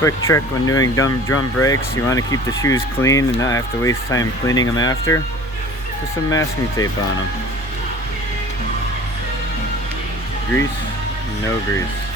Quick trick when doing drum brakes, you want to keep the shoes clean and not have to waste time cleaning them after. Put some masking tape on them. Grease, no grease.